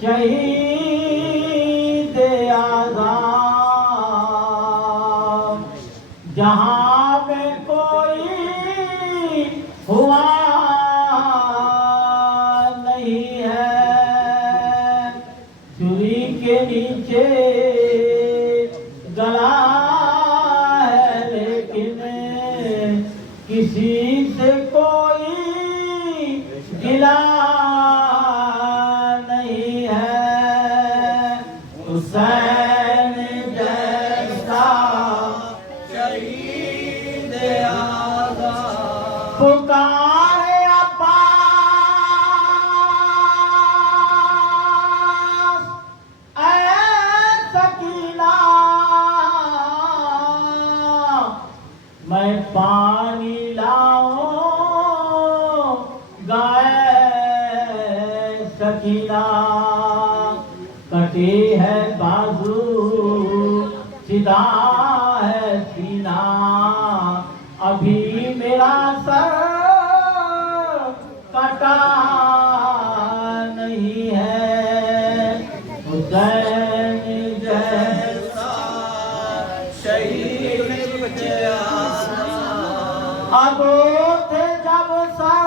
شہید اعظم جہاں میں کوئی ہوا نہیں ہے چھری کے نیچے گلا ہے لیکن کسی سے کوئی گلا نہیں ہے حسین جیسا شہید اعظم پکارے عباس اے سکینہ میں پانی لاؤں گائے سکینہ کٹی ہے بازو سیدھا ہے سینہ ابھی میرا سر کٹا نہیں ہے حسین جیسا شہید اعظم اب تھے جب سر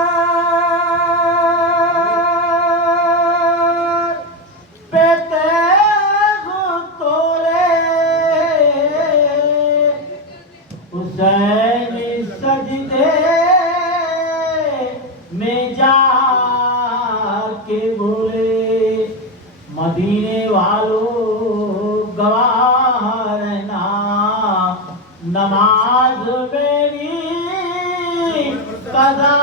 پہ تیغ تولے حسین سجدے میں جا کے بولے مدینے والوں گواہ رہنا نماز میری قضا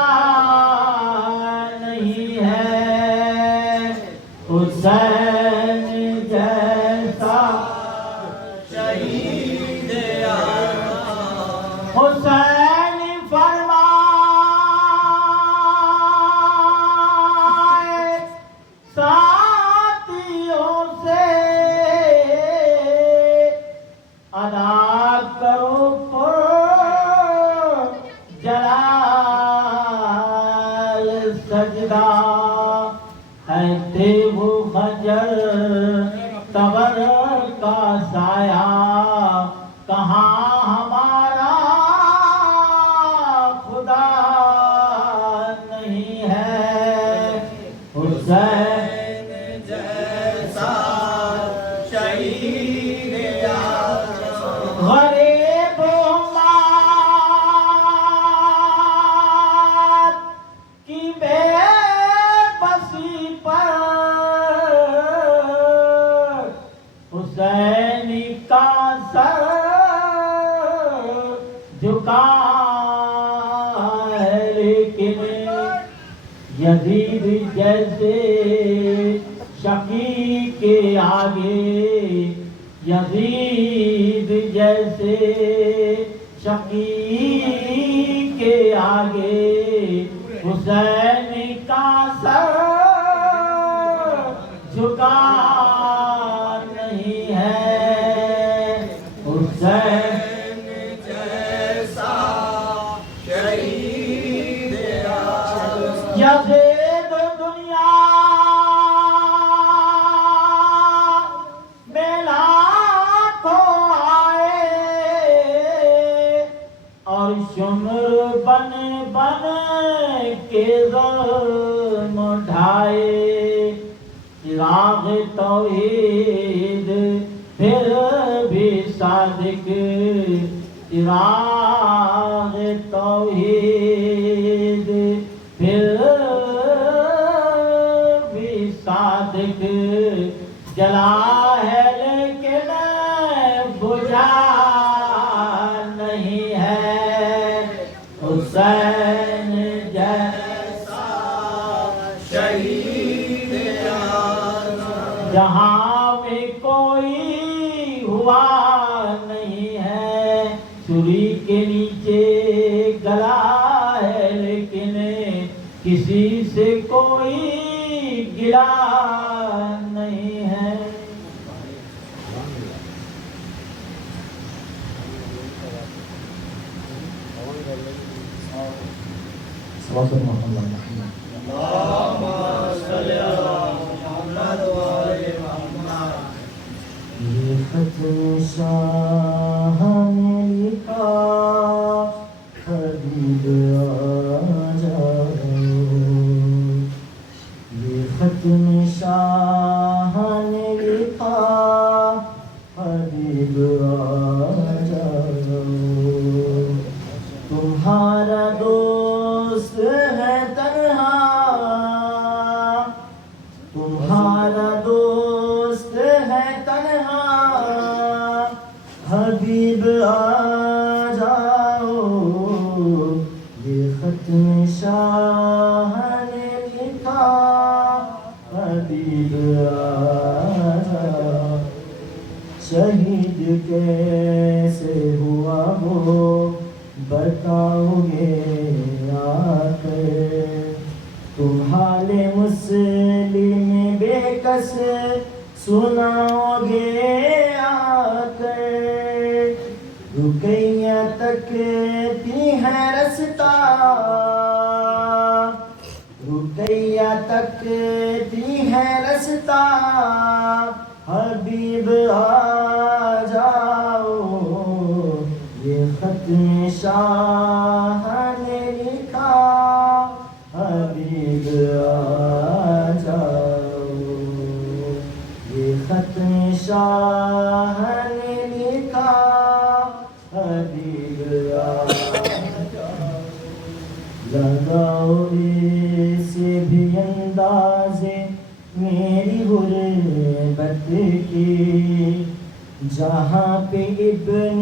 نہیں ہے حسین جیسا شہید اعظم حسین فرمائے ساتھیوں سے ادا کرو پر جلال سجدہ ہے دیو خجر قبر کا سایہ کہاں ہمارا خدا نہیں ہے حسین جیسا شہید اعظم غریب امت کی بے بسی پر حسین کا سر جھکا ہے لیکن یزید جیسے شقی کے آگے یزید جیسے شقی کے آگے حسین کا سر جھکا نہیں ہے حسین جیسا شہید اعظم یزید دنیا میں لاکھوں آئے اور شمر بن بن کے ظلم ڈھائے چراغ توحید پھر بھی صادق چراغ توحید پھر بھی صادق جلا ہے لیکن بجھا نہیں ہے حسین جیسا شہید اعظم جہاں میں کوئی ہوا نہیں ہے چھری کے نیچے گلا ہے لیکن کسی سے کوئی گلا نہیں ہے اللهم صل على محمد وعلى ختم شاہ نے لکھا حبیب آ جاؤ، یہ ختم شاہ نے لکھا حبیب آ جاؤ، تمہارا دوست ہے تنہا، تمہارا دوست ہے تنہا، حبیب آ جاؤ، یہ ختم شاہ نے لکھا حبیب آ جاؤ، شہید کیسے ہوا وہ بتاؤ گے آ کر، تم حال مسلم بے کس سناؤ گے آ کر، رقیہ تکتی ہے رستہ، رقیہ تکتی ہے رستہ، حبیب آ جاؤ، یہ ختم شاہ نے لکھا حبیب آ جاؤ، یہ ختم شاہ نے لکھا حبیب آ جاؤ، لگاؤ اس بھی اندازے میری غربت کی، جہاں پہ ابن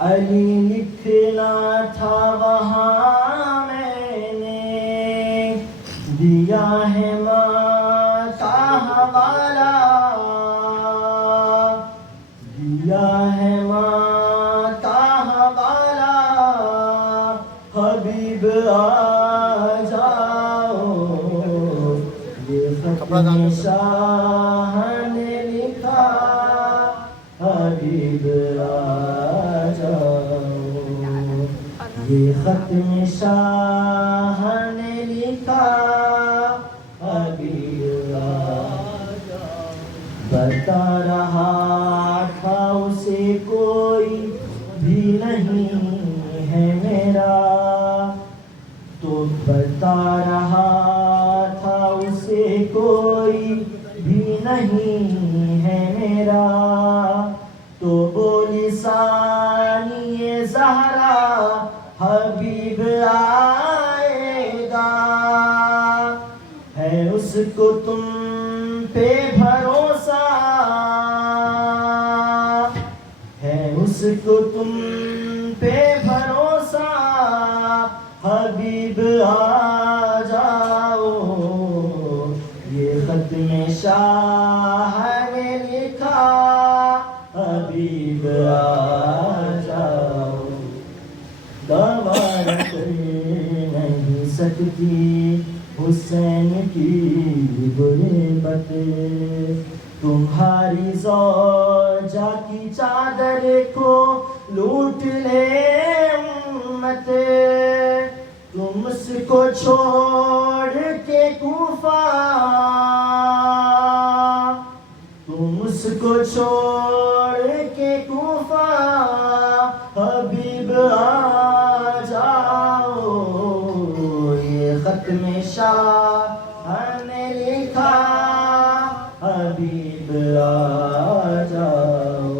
علی لکھنا تھا وہاں میں نے دیا ہے ماں کا حوالہ، دیا ہے ماں کا حوالہ، حبیب آ جاؤ، یہ ختم شاہ نے لکھا حبیب آ جاؤ، یہ ختم شاہ نے لکھا حبیب آ جاؤ، بتا رہا تھا اسے کوئی بھی نہیں ہے میرا، تو بتا رہا تھا اسے کوئی بھی نہیں ہے میرا، تو بولی ثانی زہرا حبیب آئے گا، ہے اس کو تم پہ بھروسہ، ہے اس کو تم پہ بھروسہ، حبیب آ جاؤ، یہ ختم شاہ نے لکھا حبیب آ جاؤ، دعویٰ کر نہیں سکتی حسین کی غربت، تمہاری زوجہ کی چادر کو لوٹ لے امت، تم اس کو چھوڑ کے کوفہ، تم اس کو چھوڑ کے کوفہ، حبیب آ جاؤ، یہ ختم شاہ نے لکھا حبیب آ جاؤ،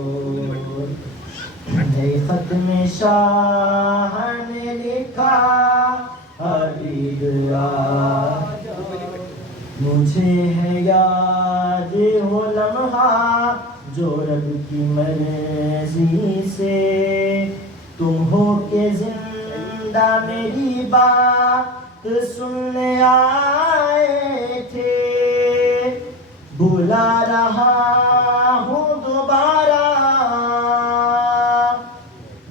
یہ ختم شاہ نے لکھا حبیب آ جاؤ، مجھے ہے یاد وہ لمحہ جو رب کی مرضی سے تم ہو کے زندہ میری بات سننے آئے تھے، بلا رہا ہوں دوبارہ،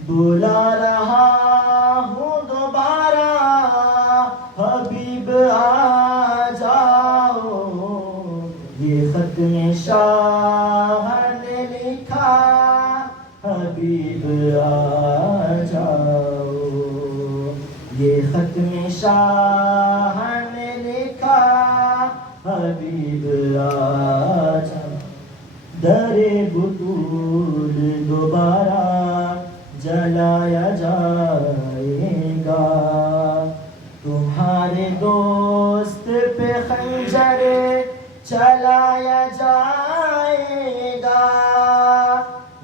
بلا رہا ہوں دوبارہ، حبیب آ جاؤ، یہ ختم شاہ نے لکھا حبیب آ جاؤ، یہ ختم شاہ نے لکھا حبیب آ جاؤ، در بطور پایا جائے گا،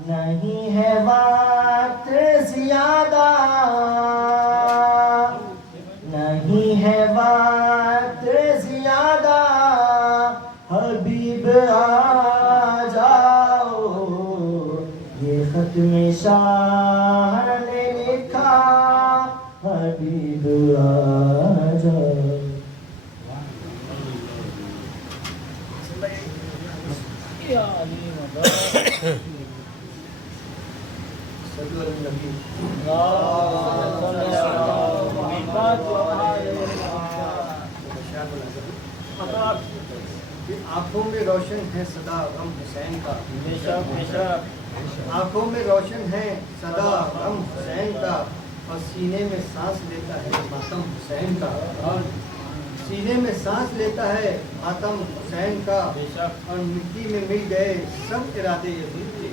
نہیں ہے وقت زیادہ، نہیں ہے وقت زیادہ، حبیب آ جاؤ، یہ ختم شاہ نے لکھا، حبیب آ جاؤ. صلو علی النبی. آنکھوں میں روشن ہے صدا غم حسین کا، آنکھوں میں روشن ہے صدا غم حسین کا، اور سینے میں سانس لیتا ہے ماتم حسین کا، سینے میں سانس لیتا ہے ماتم حسین کا، اور مٹی میں مل گئے سب ارادے یزید کے،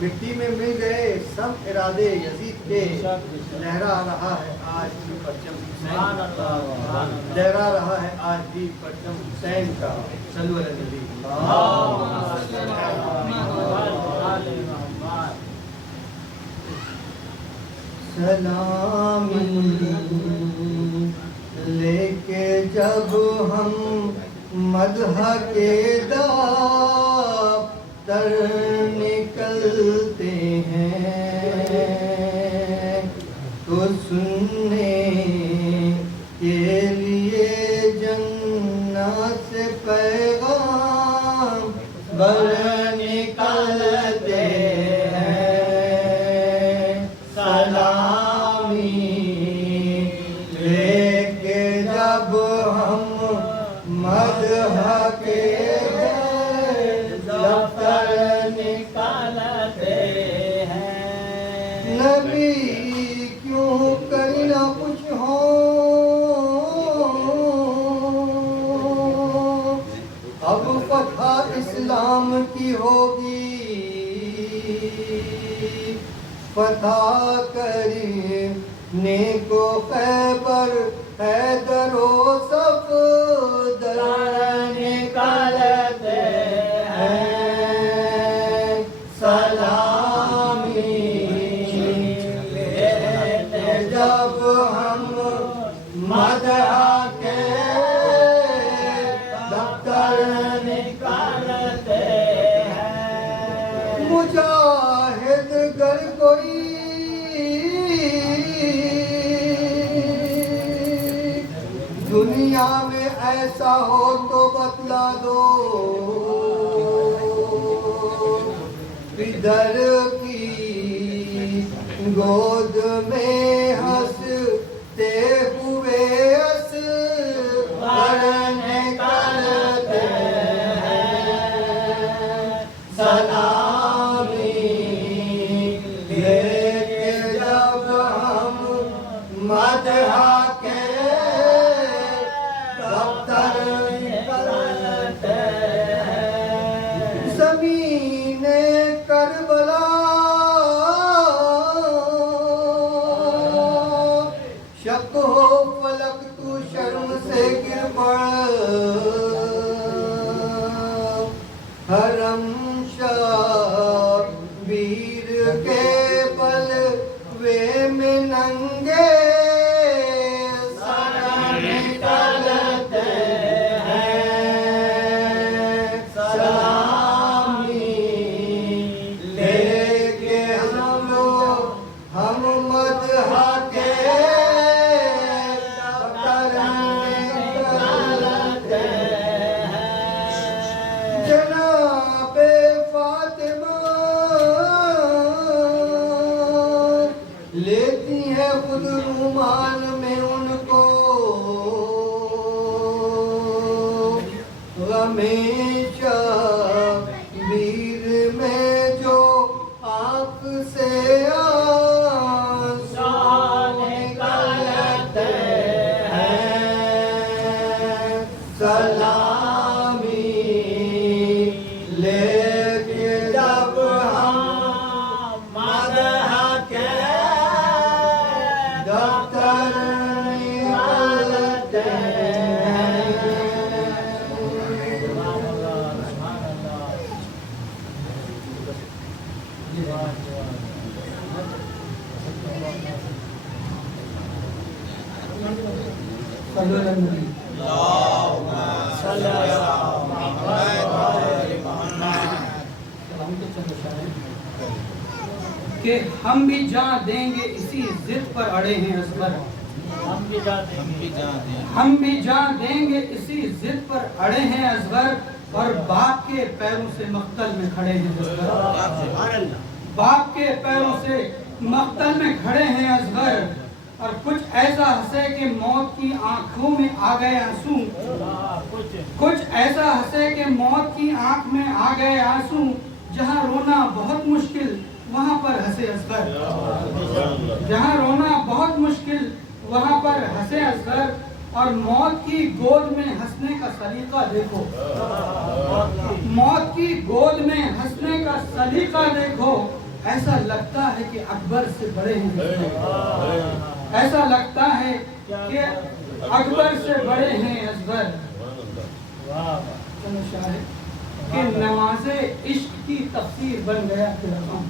مٹی میں مل گئے سب ارادے یزید کے، لہرا رہا ہے آج بھی پرچم حسین کا، لہرا رہا ہے آج بھی پرچم حسین کا. صلو علی النبی. سلامی لے کے جب ہم مدح کے دفتر نکلتے ہیں، تو سننے کے لیے جنت سے پیغام بر نکلتے ہیں، سلامی لے کے جب ہم مدح کے دفتر نکالتے ہیں، نبی کیوں کہیں نہ کچھ ہو، اب فتح اسلام کی ہوگی، فتح کرنے کو خیبر حیدر و صفدر نکالتے ہیں، سلامی لیتے جب ہم مدح کے دفتر نکالتے ہیں، مجاہد گر کوئی دنیا میں ایسا ہو تو بتلا دو، ادھر کی گود میں ہنستے ہوئے اصغر نکالتے ہیں، سلامی لے کے جب ہم مدح کے دفتر نکالتے ہیں، زمین کربلا شک ہو فلک تو شرم سے گر پڑ، حرم شبیر کے بلوے میں ننگے سر نکالتے ہیں، سلامی لے کے ہم مدح کے دفتر نکالتے ہیں، جناب فاتح صلو علی النبی کہ ہم بھی جان دیں گے اسی ضد پر اڑے ہیں اصغر، ہم بھی جان دیں گے اسی ضد پر اڑے ہیں اصغر، اور باپ کے پیروں سے مقتل میں کھڑے ہیں اصغر، باپ کے پیروں سے مقتل میں کھڑے ہیں اصغر، اور کچھ ایسا ہنسے کہ موت کی آنکھوں میں آ گئے آنسو، کچھ ایسا ہنسے کہ موت کی آنکھ میں آ گئے آنسو، جہاں رونا بہت مشکل وہاں پر ہنسے اصغر، جہاں رونا بہت مشکل وہاں پر ہنسے اصغر، اور موت کی گود میں ہنسنے کا سلیقہ دیکھو، موت کی گود میں ہنسنے کا سلیقہ دیکھو، ایسا لگتا ہے کہ اکبر سے بڑے ہیں، ایسا لگتا ہے کہ اکبر سے بڑے ہیں اصغر، کہ نماز عشق کی تفسیر بن گیا تیرا غم،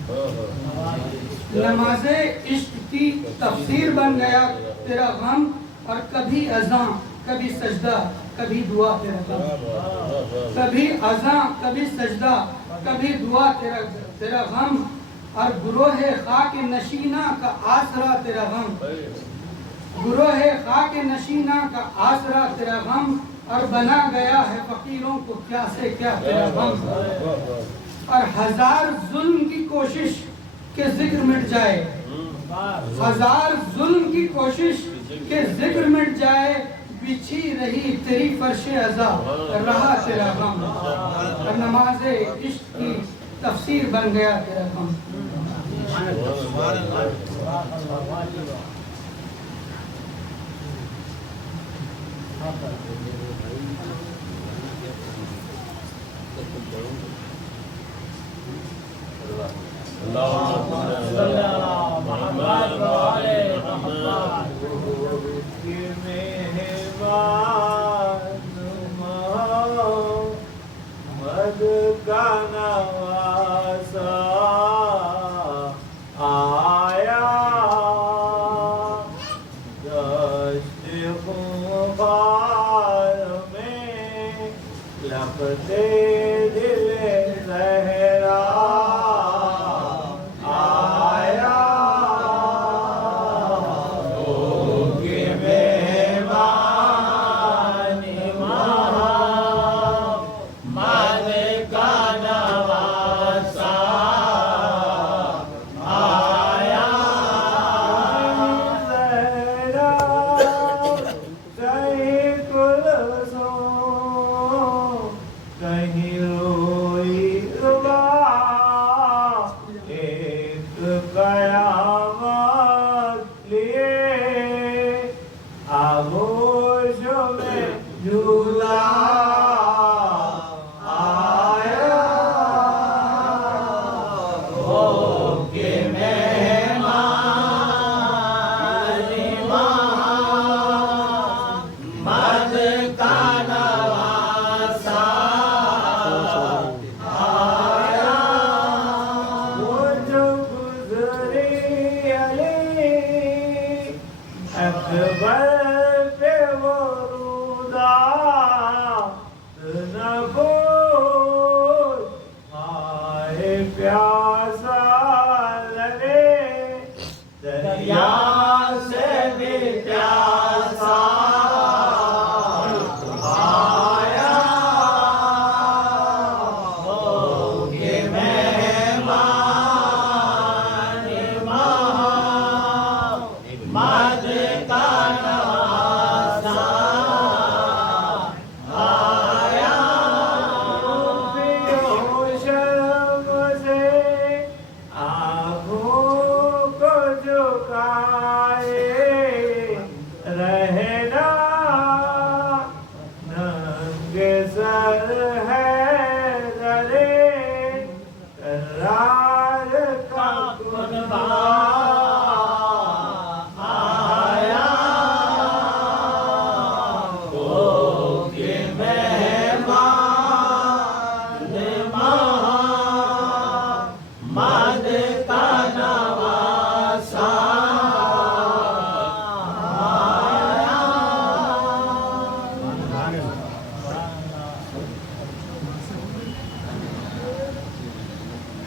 نماز عشق کی تفسیر بن گیا تیرا غم، اور کبھی اذاں کبھی سجدہ کبھی دعا تیرا غم، کبھی اذاں کبھی سجدہ کبھی دعا تیرا غم، اور گروہ خاک نشینہ کا آسرا تیرا غم، گروہ خاک نشینہ کا آسرا تیرا غم، اور بنا گیا ہے فقیروں کو کیا سے کیا تیرا غم، اور ہزار ظلم کی کوشش کہ ذکر مٹ جائے، ہزار ظلم کی کوشش کہ ذکر مٹ جائے، بچھی رہی تیری فرش عزا رہا تیرا غم، اور نماز عشق کی تفسیر بن گیا تیرا غم۔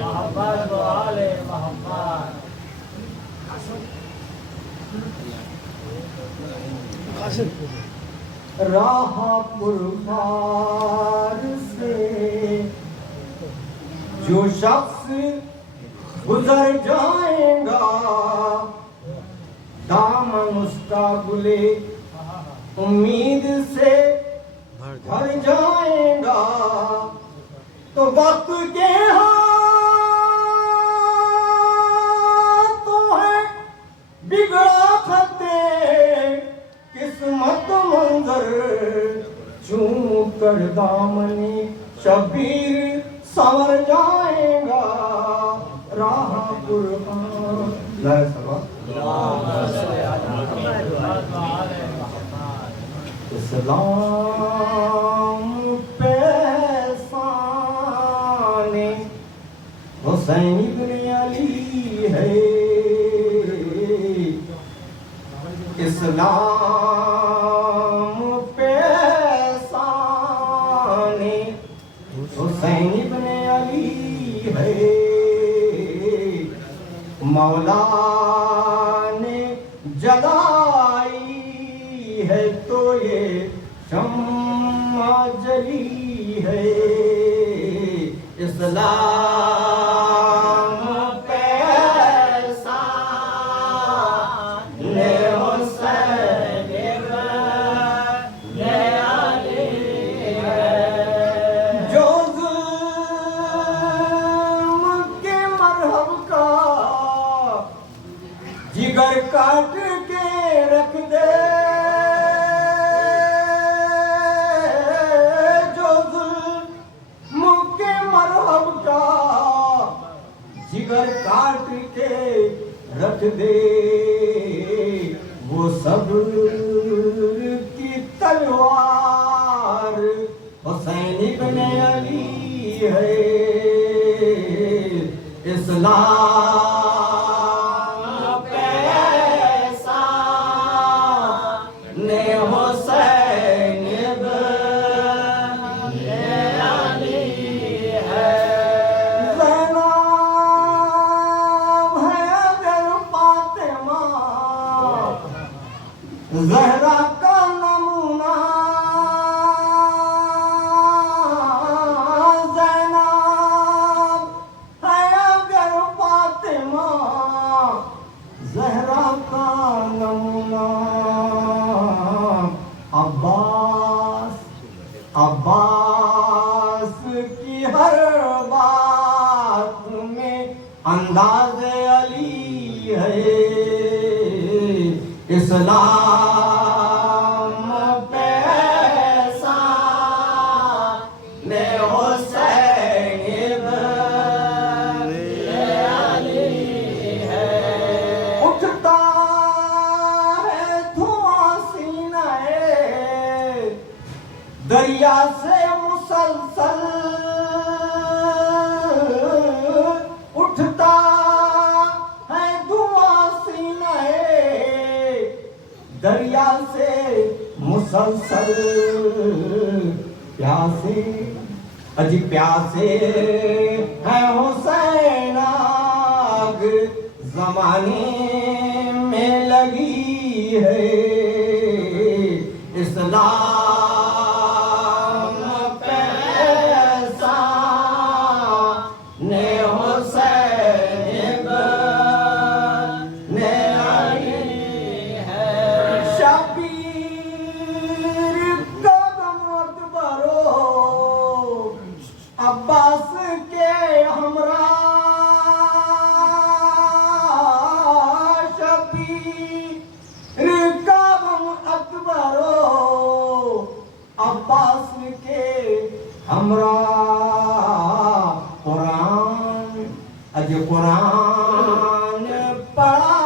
محبت والے محبت راہ پرخار سے جو شخص گزر جائے گا دامن اس کا گلے امید سے بھر جائے گا تو وقت کے ہاتھوں ہے بگڑا خطے قسمت منظر چوم کر دامنی شبیر سنور جائے گا راہ قرآن لا سوا اسلام پیسانے حسین ابن علی ہے اسلام پیسانے حسین ابن علی ہے مولا نے جلائی ہے تو یہ شمع جلی ہے اسلام پیسانے حسین ابن علی ہے جو ظلم کے مرہم کا جگر کاٹ کے رکھ دے جو ظلم کے مرہم کا جگر کاٹ کے رکھ دے وہ صبر کی تلوار حسین ابن علی ہے اسلام پیسانے حسین ابن علی ہے زینب ہے اگر فاطمہ زہرا کا نمونہ زینب ہے اگر فاطمہ زہرا کا نمونہ عباس کی ہر بات میں انداز علی ہے اسلام پیسانے حسین ابن علی ہے اٹھتا ہے دھواں سینہ دریا سے مسلسل اٹھتا ہے دھواں سینہ دریا سے مسلسل پیاسے اجی پیاسے ہے حسین آگ زمانے میں لگی ہے اسلام پیسانے حسین ابن علی ہے شبیر قدم اکبرو عباس کے ہمراہ شبیر قدم اکبرو عباس کے ہمراہ قرآن اج قرآن پڑھا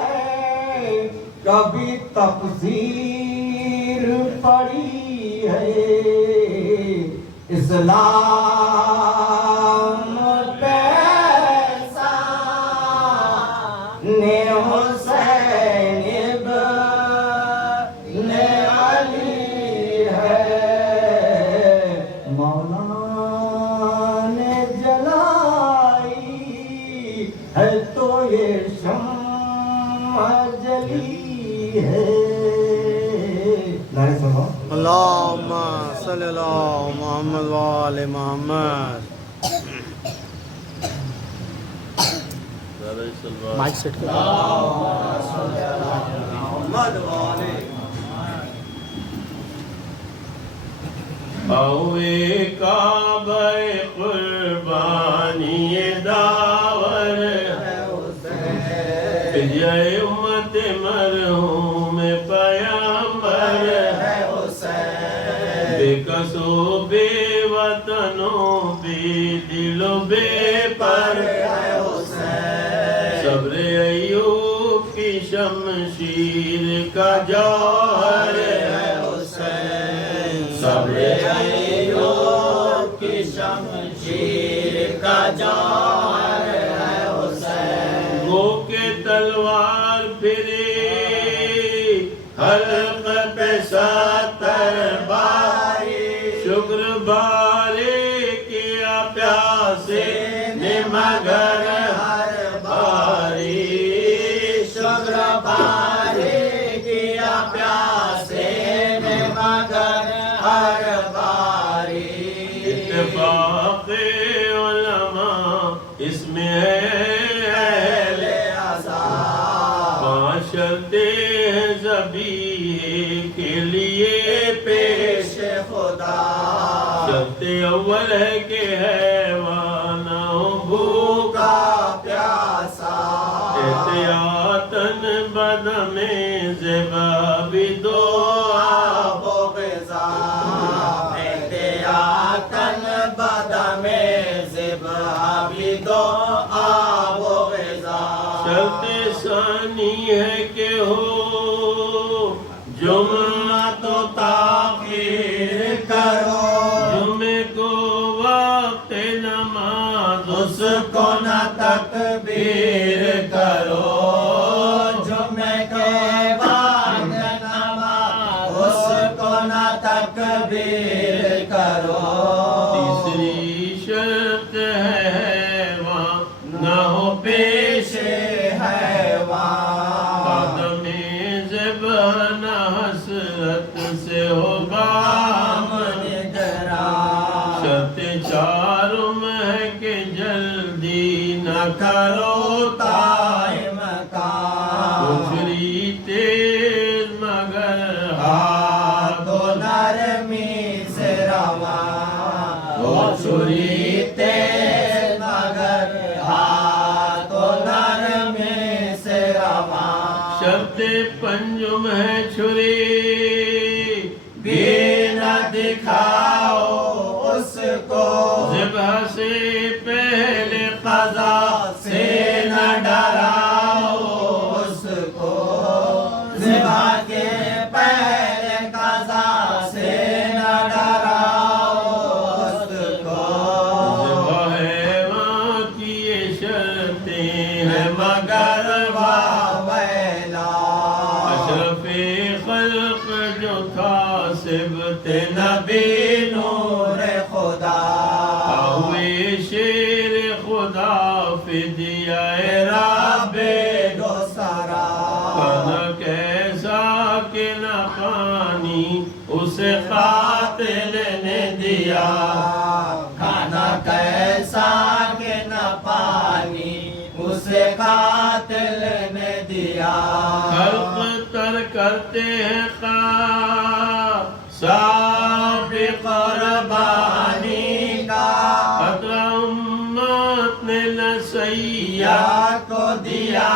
ہے کبھی تفسیر پڑھی ہے اسلام پیسانے حسین ابن علی ہے مولا صلی اللہ محمد وآل محمد. مائک سیٹ کر. محمد والے اوے کعبہ قربانی داور ہے حسین، یہ امت مرحوم پیامبر ہے حسین، بے کسو بے وطنوں بے دل و بے پر ہے حسین، صبر ایوب کی شمشیر کا جوہر ہے حسین، صبر ایوب کی شمشیر کا جوہر ہے حسین، گو کے تلوار پھری حلق پہ 70 باری، شکر باری کیا پیاسے نے مگر ہر باری، شکر باری کیا پیاسے نے مگر ہر باری، اتفاق علماء اس میں ہے اہل عذاب، 5 شرطیں ذبیح کے لیے پیش خدا، شرط اول ہے کہ حیوان ہو بھوکا پیاسا، احتیاطاً بدم ذبح بھی دو آب و غذا، احتیاطاً بدم ذبح بھی دو آب و غذا، شرط ثانی ہے کہ ہو جمعہ تو تاخیر کرو، جمعے کو وقت نماز اس کو نہ تکبیر کرو، جمعے کو وقت نماز اس کو نہ تکبیر کرو، تیسری شرط ہے حیوان نہ ہو پیش حیوان، آدم ذبح نہ حسرت سے ہو بام نگراں، شرط چارم ہے کہ جلدی نہ کرو تائم کام، کفری تیز مگر ہاتھ و نرمی سے رواں، کفری تیز مگر ہاتھ و نرمی سے رواں، شرط پنجم ہے چھری بھی نہ دکھاؤ اس کو، ذبح سے پہلے قضا سے نہ ڈراؤ اس کو، ذبح کے پہلے قضا سے نہ ڈراؤ اس کو، ذبح حیوان کی یہ شرطیں ہیں مگر واویلا، اشرف خلق جو تھا صبت نبی نور خدا، ہوئے شیر خدا فدیہ رب دو سرا، کھانا کیسا کہ نہ پانی اسے قاتل نے دیا، کھانا کیسا کہ نہ پانی اسے قاتل نے دیا، خلق تر کرتے ہیں صاحب قربانی کا، خطرہ امت نے نہ سیاح کو دیا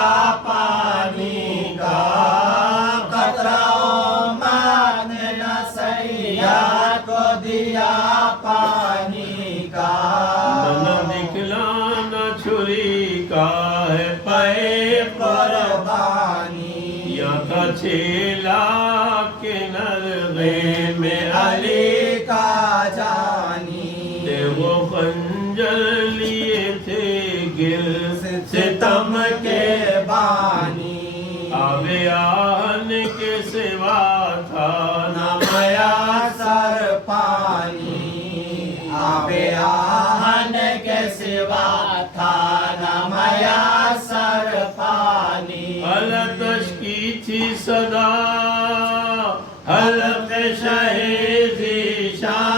پانی کا، خطرہ امت نے نہ سیاح کو دیا پانی کا، نہ دکھلانا چھری کا ہے پے قربانی، یا تھا 6 لاکھ کے نرغے میں علی کا جانی، تے وہ خنجر لیے تھے گر ستم کے بانی، آب آہن کے سوا تھا نہ میسر پانی، آب آہن کے سوا تھا نہ میسر پانی، التش کی تھی صدا حلق شہید شان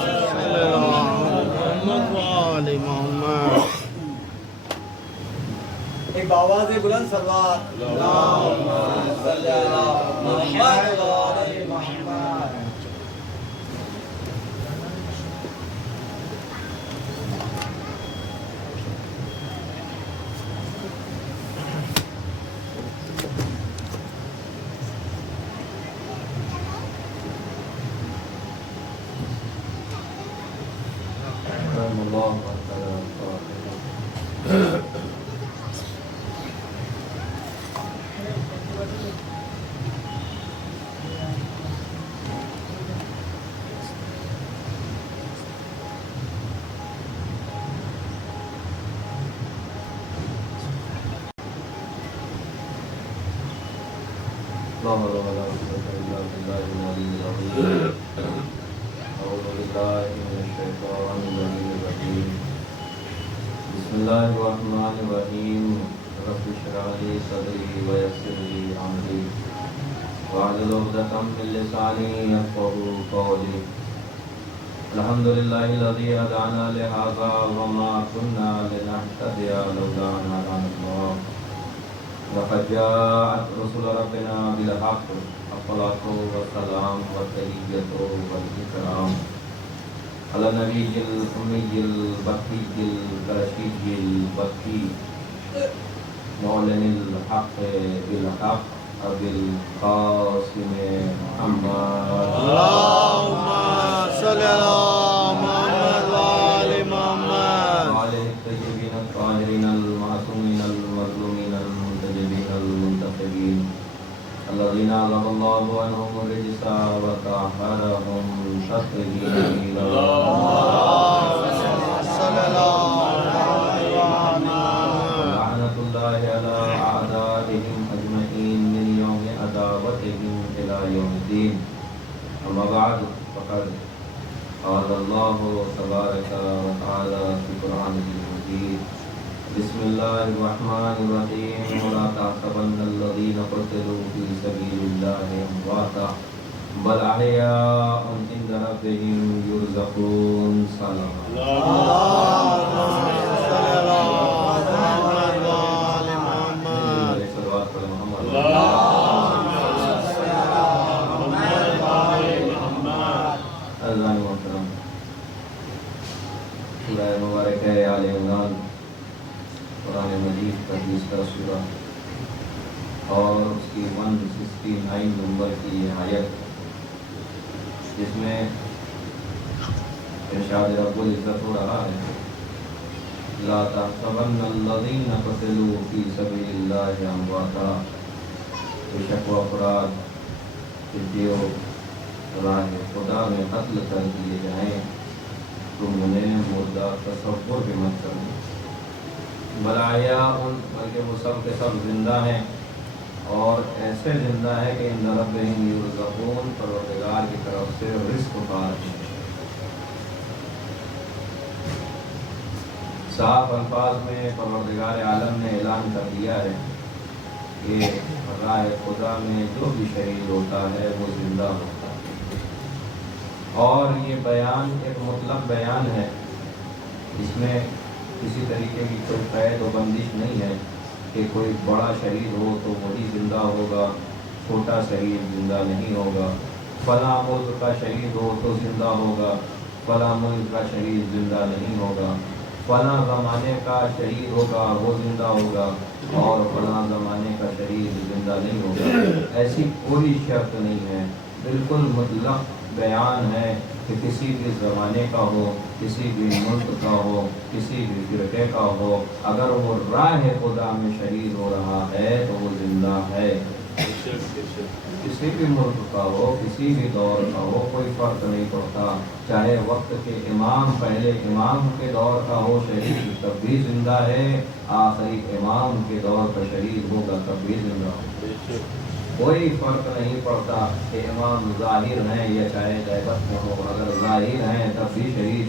صل على محمد وآل محمد. ایک بآواز بلند صلوات اللهم صل على محمد وآل محمد. لا حول ولا قوة إلا بالله العلي العظيم. أعوذ بالله من الشيطان الرجيم. بسم الله الرحمن الرحيم. رب اشرح لي صدري ويسر لي أمري واحلل عقدة من لساني يفقهوا قولي. الحمد لله الذي هدانا لهذا وما كنا لنهتدي لولا أن هدانا الله. لقد جاءت رسل ربنا بالحق. الصلاة والسلام والتحية والإكرام على النبي الأمي البكي الرشيد البكي معلن الحق بالحق أبي القاسم محمد. اللهم صل على محمد وآل محمد. وعلى الطيبين الطاهرين المعصومين المظلومين المنتجبين المنتخبين الذين أذهب الله عنهم الرجس وطهرهم تطهيرا. صل على محمد وآل محمد. لعنة الله على أعدائهم أجمعين من يوم عداوتهم إلى يوم الدين. أما بعد فقد قال الله تبارك وتعالى في القرآن المجيد بسم الله الرحمن الرحيم ولا تحسبن الذين قتلوا في سبيل الله أمواتا بل أحياء عند ربهم يرزقون. سلام. اللهم صل على محمد وآل محمد. صلوات على محمد. اذان محترم سورہ مبارک ہے آل عمران قرآن مجید کا 20واں سورہ اور اس کی 169 نمبر کی یہ آیت جس میں ارشاد رب العزت ہو رہا ہے لا تحسبن الذین قتلوا فی سبیل اللہ امواتا. بے شک وہ افراد جو راہ خدا میں قتل کر دیے جائیں تم انہیں مردہ تصور بھی مت کرنا. بلکہ وہ سب کے سب زندہ ہیں اور ایسے زندہ ہیں کہ ان ربہم یرزقون پروردگار کی طرف سے رزق پا رہے ہیں. صاف الفاظ میں پروردگار عالم نے اعلان کر دیا ہے کہ راہ خدا میں جو بھی شہید ہوتا ہے وہ زندہ ہوتا ہے. اور یہ بیان ایک مطلق بیان ہے. اس میں کسی طریقے کی کوئی قید و بندش نہیں ہے کہ کوئی بڑا شہید ہو تو وہی زندہ ہوگا, چھوٹا شہید زندہ نہیں ہوگا. فلاں ملک کا شہید ہو تو زندہ ہوگا, فلاں ملک کا شہید زندہ نہیں ہوگا. فلاں زمانے کا شہید ہوگا وہ زندہ ہوگا اور فلاں زمانے کا شہید زندہ نہیں ہوگا. ایسی کوئی شرط نہیں ہے, بالکل مطلق بیان ہے کہ کسی بھی زمانے کا ہو, کسی بھی ملک کا ہو, کسی بھی فرقے کا ہو, اگر وہ راہ خدا میں شہید ہو رہا ہے تو وہ زندہ ہے. کسی بھی ملک کا ہو, کسی بھی دور کا ہو, کوئی فرق نہیں پڑتا. چاہے وقت کے امام پہلے امام کے دور کا ہو شہید تب بھی زندہ ہے, آخری امام کے دور کا شہید ہوگا تب بھی زندہ ہوگا. کوئی فرق نہیں پڑتا کہ امام ظاہر ہیں یا چاہے غیبت میں ہو, اگر ظاہر ہیں تب بھی شہید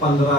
15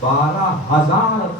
12,000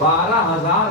12,000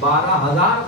12,000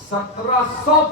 1700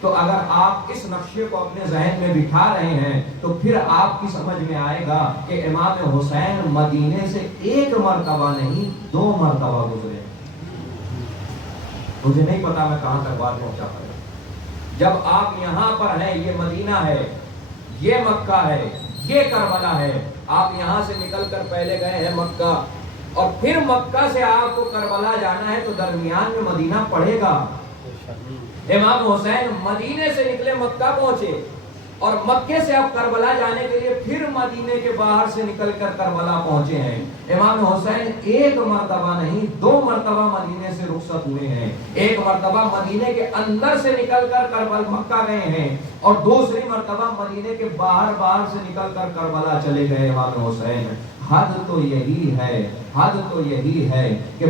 تو اگر آپ اس نقشے کو اپنے ذہن میں بٹھا رہے ہیں تو پھر آپ کی سمجھ میں آئے گا کہ امام حسین مدینے سے ایک مرتبہ نہیں 2 مرتبہ گزرے. مجھے نہیں پتا میں کہاں تک بات پہنچا پایا. جب آپ یہاں پر ہیں، یہ مدینہ ہے، یہ مکہ ہے، یہ کربلا ہے، آپ یہاں سے نکل کر پہلے گئے ہیں مکہ، اور پھر مکہ سے آپ کو کربلا جانا ہے تو درمیان میں مدینہ پڑے گا. امام حسین مدینے سے نکلے مکہ پہنچے، اور مکے سے اب کربلا جانے کے لیے پھر مدینے کے باہر سے نکل کر کربلا پہنچے ہیں. امام حسین ایک مرتبہ نہیں 2 مرتبہ مدینے سے رخصت ہوئے ہیں. ایک مرتبہ مدینے کے اندر سے نکل کر کربلا مکہ گئے ہیں، اور دوسری مرتبہ مدینے کے باہر سے نکل کر کربلا چلے گئے امام حسین. حد تو یہی ہے کہ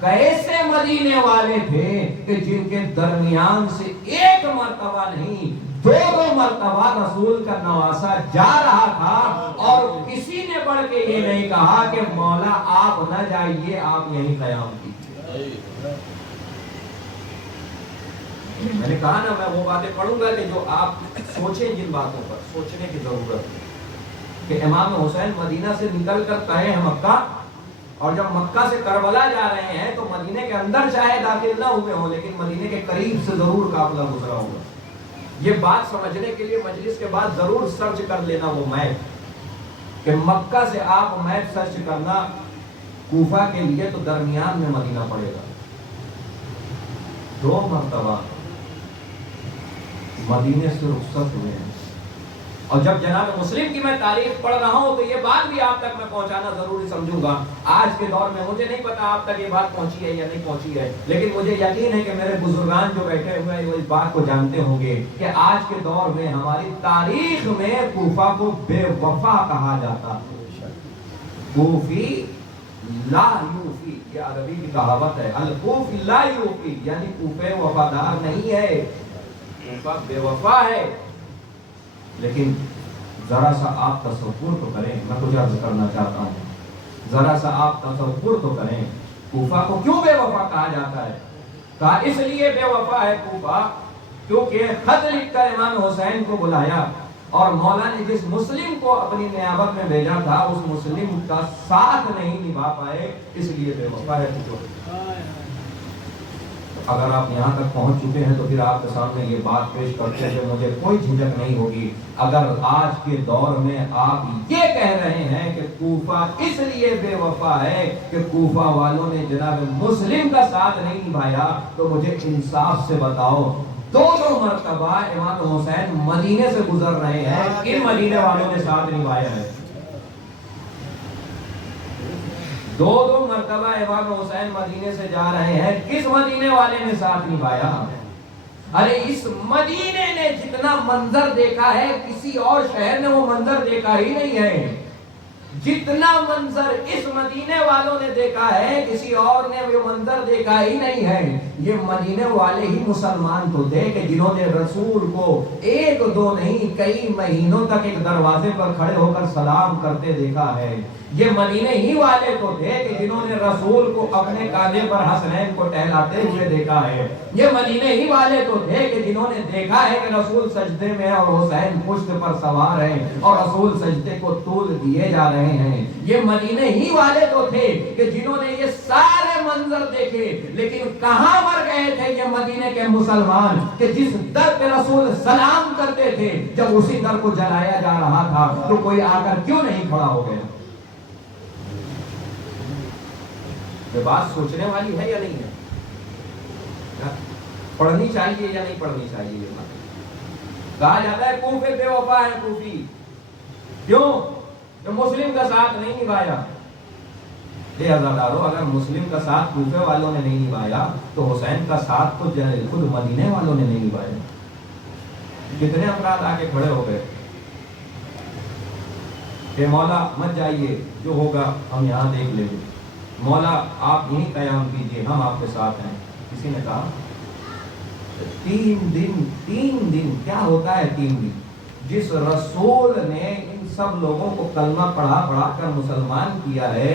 کیسے مدینے والے تھے کہ جن کے درمیان سے ایک مرتبہ نہیں 2 مرتبہ رسول کا نواسا جا رہا تھا، اور کسی نے بڑھ کے یہ نہیں کہا کہ مولا آپ نہ جائیے، آپ یہیں قیام کیجیے. میں نے کہا نا، میں وہ باتیں پڑھوں گا کہ جو آپ سوچیں، جن باتوں پر سوچنے کی ضرورت ہے. کہ امام حسین مدینہ سے نکل کر گئے ہیں مکہ، اور جب مکہ سے کربلا جا رہے ہیں تو مدینے کے اندر چاہے داخل نہ ہوئے ہوں، لیکن مدینے کے قریب سے ضرور قافلہ گزرا ہوگا. یہ بات سمجھنے کے لیے مجلس کے بعد ضرور سرچ کر لینا وہ میپ، کہ مکہ سے آپ میپ سرچ کرنا کوفہ کے لیے تو درمیان میں مدینہ پڑے گا. 2 مرتبہ مدینے سے رخصت ہوئے ہیں. اور جب جناب مسلم کی میں تاریخ پڑھ رہا ہوں تو یہ بات بھی آپ تک میں پہنچانا ضروری سمجھوں گا. آج کے دور میں مجھے نہیں پتا آپ تک یہ بات پہنچی ہے یا نہیں پہنچی ہے، لیکن مجھے یقین ہے کہ میرے بزرگان جو بیٹھے ہوئے ہیں وہ اس بات کو جانتے ہوں گے کہ آج کے دور میں ہماری تاریخ میں کوفہ کو بے وفا کہا جاتا ہے. کوفی لا یوفی، یہ عربی کی کہاوت ہے. الکوفی لا یوفی، یعنی کوفے وفادار نہیں ہے، کوفہ بے وفا ہے. لیکن ذرا سا آپ تصور تو کریں، میں کچھ عرض کرنا چاہتا ہوں، ذرا سا آپ تصور تو کریں کوفہ کو کیوں بے وفا کہا جاتا ہے. کہا اس لیے بے وفا ہے کوفہ کیونکہ خط لکھ کر امام حسین کو بلایا، اور مولا نے جس مسلم کو اپنی نیابت میں بھیجا تھا اس مسلم کا ساتھ نہیں نبھا پائے، اس لیے بے وفا ہے. اگر آپ یہاں تک پہنچ چکے ہیں تو پھر آپ کے سامنے یہ بات پیش کرتے ہوئے مجھے کوئی جھجک نہیں ہوگی اگر آج کے دور میں آپ یہ کہہ رہے ہیں کہ کوفہ اس لیے بے وفا ہے کہ کوفہ والوں نے جناب مسلم کا ساتھ نہیں نبھایا. تو مجھے انصاف سے بتاؤ، 2 مرتبہ امام حسین مدینے سے گزر رہے ہیں، کن مدینے والوں نے ساتھ نبھایا ہے؟ 2 مرتبہ امام حسین مدینے سے جا رہے ہیں، کس مدینے والے نے ساتھ نبھایا؟ ارے اس مدینے نے جتنا منظر دیکھا ہے کسی اور شہر نے وہ منظر دیکھا ہی نہیں ہے. جتنا منظر اس مدینے والوں نے دیکھا ہے کسی اور نے وہ منظر دیکھا ہی نہیں ہے. یہ مدینے والے ہی مسلمان تو تھے کہ جنہوں نے رسول کو 1-2 نہیں کئی مہینوں تک ایک دروازے پر کھڑے ہو کر سلام کرتے دیکھا ہے. یہ مدینے ہی والے تو تھے کہ جنہوں نے رسول کو اپنے کاندھے پر حسنین کو ٹہلاتے ہوئے دیکھا ہے. یہ مدینے ہی والے تو تھے کہ جنہوں نے دیکھا ہے کہ رسول سجدے میں اور حسین پشت پر سوار ہیں اور رسول سجدے کو طول دیے جا رہے ہیں. یہ مدینے ہی والے تو تھے کہ جنہوں نے یہ سارے منظر دیکھے، لیکن کہاں مر گئے تھے یہ مدینے کے مسلمان کہ جس در پہ رسول سلام کرتے تھے جب اسی در کو جلایا جا رہا تھا تو کوئی آ کر کیوں نہیں کھڑا ہو گیا؟ یہ بات سوچنے والی ہے یا نہیں ہے؟ پڑھنی چاہیے یا نہیں پڑھنی چاہیے؟ یہ بات کہا جاتا ہے کوفے بے وفا ہے کوفی، کیوں کہ مسلم کا ساتھ نہیں نبھایا. عزادارو، اگر مسلم کا ساتھ کوفے والوں نے نہیں نبھایا تو حسین کا ساتھ تو خود مدینے والوں نے نہیں نبھایا. کتنے افراد آ کے کھڑے ہو گئے کہ مولا مت جائیے، جو ہوگا ہم یہاں دیکھ لیں گے، مولا آپ یہیں قیام کیجئے، ہم آپ کے ساتھ ہیں. کسی نے کہا 3 دن کیا ہوتا ہے 3 دن؟ جس رسول نے ان سب لوگوں کو کلمہ پڑھا کر مسلمان کیا ہے،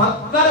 70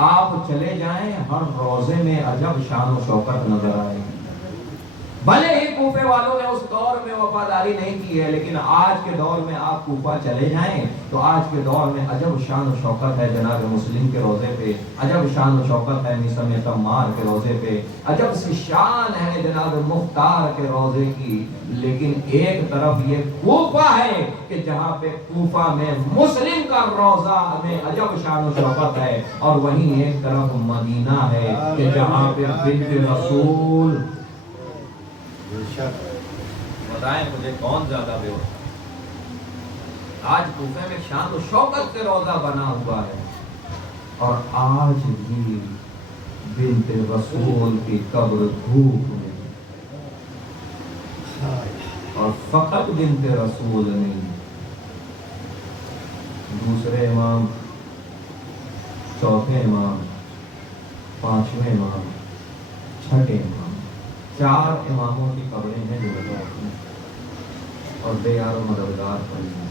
آپ چلے جائیں ہر روزے میں عجب شان و شوکت نظر آئے گی. بھلے ہی کوفے والوں نے اس دور میں وفاداری نہیں کی ہے، لیکن آج کے دور میں آپ کوفہ چلے جائیں تو آج کے دور میں عجب شان و شوکت ہے جناب مسلم کے روزے پہ، عجب شان و شوکت ہے مسلم تمار کے روزے پہ، عجب سی شان ہے جناب مختار کے روزے کی. لیکن ایک طرف یہ کوفہ ہے کہ جہاں پہ کوفہ میں مسلم کا روزہ میں عجب شان و شوکت ہے، اور وہیں ایک طرف مدینہ ہے کہ جہاں پہ بنت رسول. بتائیں مجھے کون زیادہ بے وفا؟ آج کوفے میں شان و شوکت سے روزہ بنا ہوا ہے، اور آج بھی بنت رسول کی قبر دھوپ میں، اور فقط بنت رسول نہیں، دوسرے امام، چوتھے امام، پانچویں امام، چھٹے امام، 4 اماموں کی قبریں ہیں جو لگا ہیں، اور بے یار و مددگار پڑی ہیں.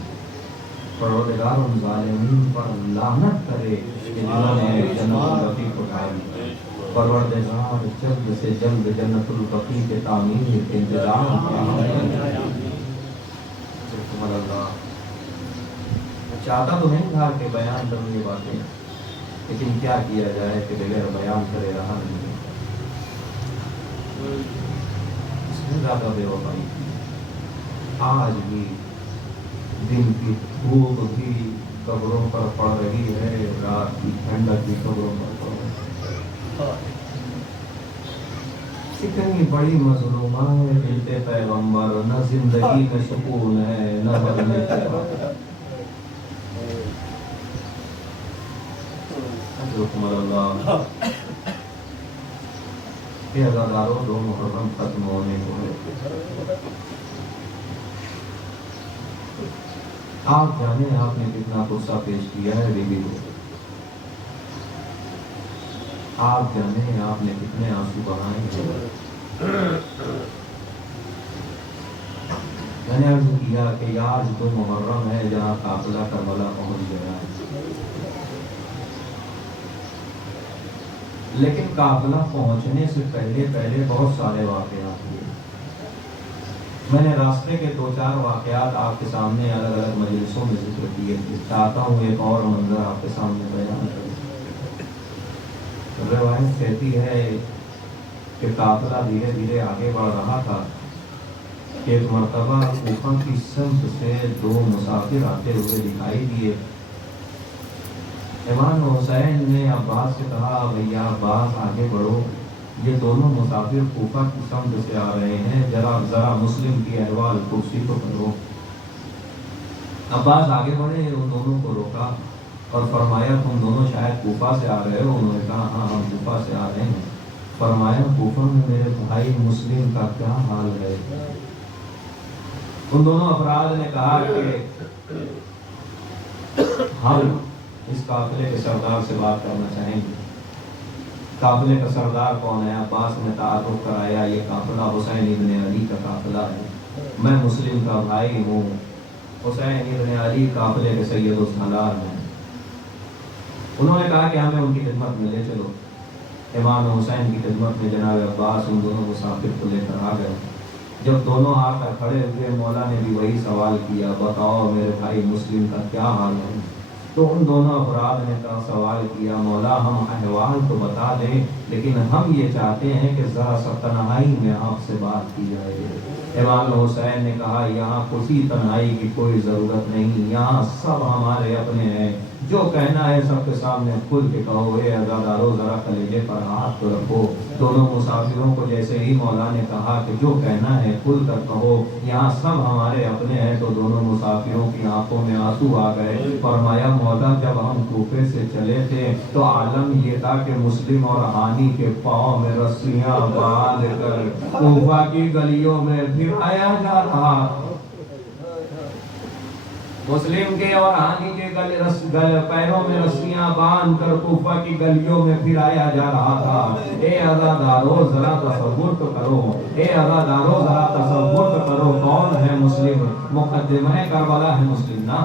پروردگار ان ظالمین پر لعنت کرے کہ جنہوں نے جنت البقیع کو اٹھائی. پروردگار جلد سے جلد جنت البقیع کے تعمیر کے انتظام اللہ. میں چاہتا تو نہیں تھا کہ بیان کروں یہ باتیں، لیکن کیا کیا جائے کہ بغیر بیان کرے رہا نہیں. اس میں زیادہ بے وفائی تھی. آج بھی دن کی دھوپ بھی قبروں پر پڑ رہی ہے، رات کی ٹھنڈک بھی قبروں پر پڑ رہی ہے. اتنی بڑی مظلومہ ہے بنت پیغمبر، نہ زندگی میں سکون ہے نہ بدلے اللہ. کہ عزاداروں 2 محرم ختم ہونے کو ہے. آپ جانے آپ نے کتنا غصہ پیش کیا ہے بیوی کو، آپ جانے آپ نے کتنے آنسو بہائے ہیں. میں نے عرض کیا کہ آج 2 محرم ہے جہاں قافلہ کربلا پہنچ گیا ہے، لیکن قافلہ پہنچنے سے پہلے بہت سارے واقعات ہوئے. میں نے راستے کے 2-4 واقعات آپ کے سامنے الگ الگ مجلسوں میں ذکر کیے تھے. چاہتا ہوں ایک اور منظر آپ کے سامنے بیان کروں. روایت کہتی ہے کہ قافلہ دھیرے دھیرے آگے بڑھ رہا تھا کہ ایک مرتبہ کوفہ کی سمت سے 2 مسافر آتے ہوئے دکھائی دیے. امام حسین نے عباس سے کہا بھیا عباس آگے بڑھو، یہ دونوں مسافر کوفہ کی سمت سے آ رہے ہیں، ذرا مسلم کی احوال پرسی تو کرو. عباس آگے بڑھے، ان دونوں کو روکا اور فرمایا تم دونوں شاید کوفہ سے آ رہے ہو؟ انہوں نے کہا ہاں ہم کوفہ سے آ رہے ہیں. فرمایا کوفہ میں میرے بھائی مسلم کا کیا حال ہے؟ ان دونوں افراد نے کہا کہ ہم اس قافلے کے سردار سے بات کرنا چاہیں گے. قافلے کا سردار کون ہے؟ عباس نے تعارف کرایا یہ قافلہ حسین ابن علی کا قافلہ ہے، میں مسلم کا بھائی ہوں. حسین ابن علی قافلے کے سید السالار ہیں. انہوں نے کہا کہ ہمیں ان کی خدمت میں لے چلو. امام حسین کی خدمت میں جناب عباس ان دونوں مسافر کو لے کر آ گئے. جب دونوں آ کر کھڑے ہوئے مولا نے بھی وہی سوال کیا بتاؤ میرے بھائی مسلم کا کیا حال ہے؟ تو ان دونوں افراد نے کہا سوال کیا مولا ہم احوال تو بتا دیں لیکن ہم یہ چاہتے ہیں کہ ذرا سا تنہائی میں آپ سے بات کی جائے. امام حسین نے کہا یہاں کسی تنہائی کی کوئی ضرورت نہیں، یہاں سب ہمارے اپنے ہیں، جو کہنا ہے سب کے سامنے کھل کے کہو. اے عزادارو ذرا کلیجے پر ہاتھ تو رکھو. دونوں مسافروں کو جیسے ہی مولا نے کہا کہ جو کہنا ہے کھل کر کہو، یہاں سب ہمارے اپنے ہیں، تو دونوں مسافروں کی آنکھوں میں آنسو آ گئے. فرمایا مولا جب ہم کوفے سے چلے تھے تو عالم یہ تھا کہ مسلم اور ہانی کے پاؤں میں رسیاں باندھ کر کوفہ کی گلیوں میں پھرایا جا رہا. مسلم کے اور ہانی کے پیروں میں رسیاں باندھ کر کوفہ کی گلیوں میں پھرایا جا رہا تھا. اے عزادارو ذرا تصور تو کرو، اے عزادارو ذرا تصور تو کرو کون ہے مسلم؟ مقدمہ کربلا ہے مسلم نا.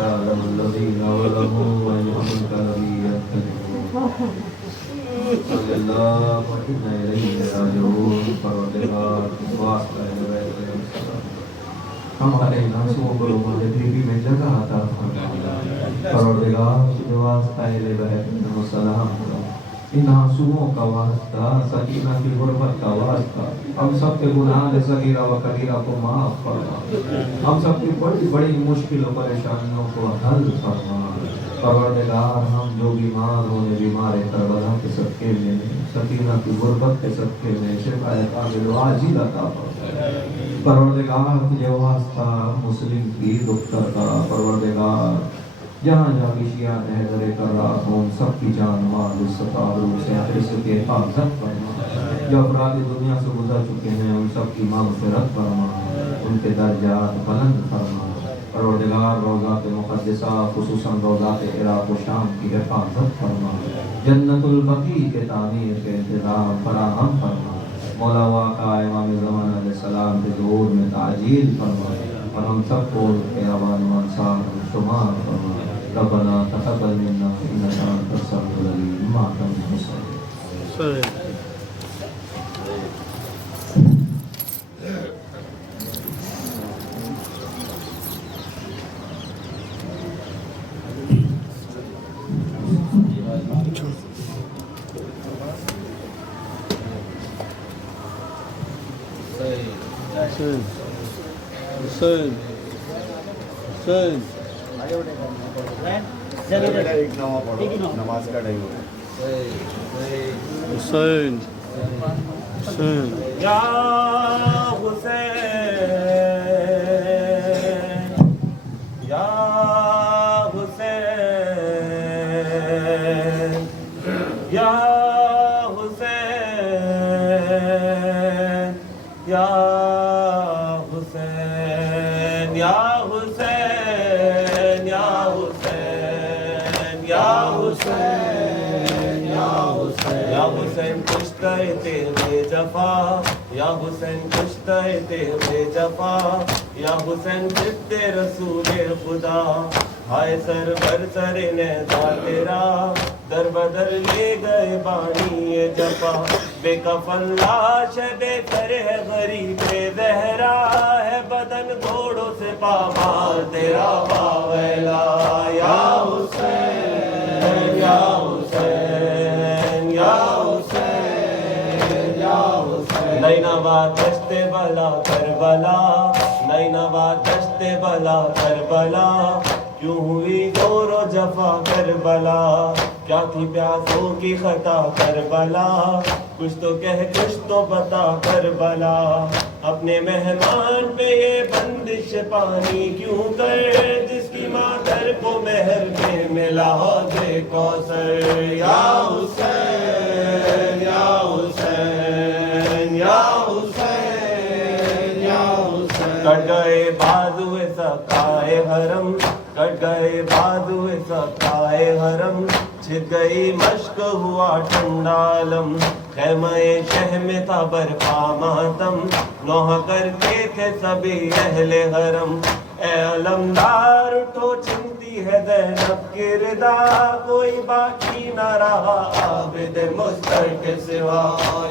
يعلم الذين ظلموا ويحمد الذي يتقون صلی اللہ وإنا إلیہ راجعون پروردگار واسطہ ہمارے ناسوں کو ہمارے دلی میں جگہ عطا فرما پروردگار جو واسطہ لے بہت مسلام ان آنسوؤں کا واسطہ سکینہ کی غربت کا واسطہ ہم سب کے گناہ صغیرہ و کبیرہ کو معاف فرما ہم سب کی بڑی بڑی مشکل و پریشانیوں کو حل فرما پروردگار ہم جو بیمار ہونے بیمار کربلا کے صدقے میں سکینہ کی غربت کے صدقے میں شفائے کامل و عاجل عطا فرما پروردگار تجھے واسطہ مسلم کی دختر کا پروردگار جہاں جہاں کی شیعہ حیدر کرار ہوں سب کی جان مال عزت آبرو سے حفظ کے حفاظت فرما جو افراد دنیا سے گزر چکے ہیں ان سب کی مغفرت فرما ان کے درجات بلند فرما پروردگار روضات مقدسہ خصوصاً روضات عراق و شام کی حفاظت فرما جنت البقیع کے تعمیر کے انتظام فراہم فرما مولا واقع امام زمان علیہ السلام کے ظہور میں تعجیل فرما اور ہم سب کو اعوان و انصار شمار فرما ربنا تقبل منا انك انت السميع العليم معكم المصلين حسین حسین نماز کا ٹائم ہو حسین حسین یا حسین یا حسین یا حسین یا حسین یا حسین یا حسین یا حسین یا حسین کشتہ تیرے جفا یا حسین کشتہ تیرے جفا یا حسین ضد رسول خدا ہائے سرور سر نیزہ تیرا در بدر لے گئے بانی جفا بے کفن لاش ہے بے کر ہے غریب زہرا ہے بدن گھوڑوں سے پامال تیرا باویلا یا حسین یا حسین یا حسین یا حسین نینوا دشت بلا کربلا نینوا دشت بلا کربلا کیوں ہوئی دور و جفا کربلا کیا تھی پیاسوں کی خطا کربلا کچھ تو کہہ کچھ تو بتا کربلا اپنے مہمان پہ یہ بندش پانی کیوں کر جس کی مادر کو مہر میں ملا دے کوثر یا حسین یا حسین یا حسین یا حسین کٹ گئے بازوئے سقائے حرم کٹ گئے بازوئے سقائے حرم چھت گئی مشک ہوا ٹھنڈالم خیمہ شہ میں تھا برپا ماتم نوحہ کرتے تھے سبھی اہل حرم اے علمدار اٹھو چنتی ہے زینب کی ردا کوئی باقی نہ رہا عابد مستر کے سوا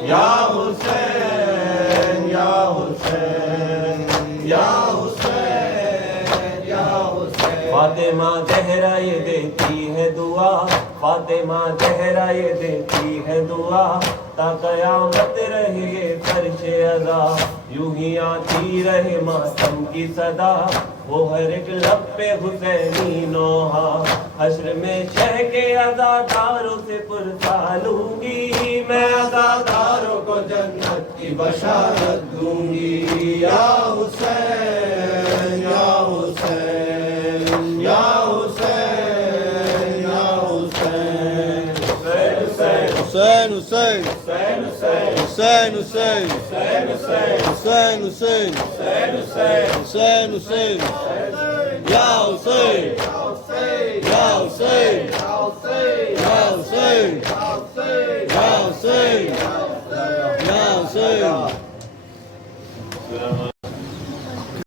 یا حسین یا حسین یا حسین یا حسین فاطمہ زہرا یہ دیتی ہے دعا فاطمہ زہرا یہ دیتی ہے دعا تا قیامت رہے یہ فرش ادا یوں ہی آتی رہے ماتم کی صدا وہ ہر ایک لب پہ حسینی نوحہ حشر میں شہ کے عزاداروں سے پرسا لوں گی میں عزاداروں کو جنت کی بشارت دوں گی یا حسین یا حسین یا حسین یا حسین حسین حسین حسین حسین حسین حسین حسین حسین یا حسین یا حسین یا حسین یا حسین یا حسین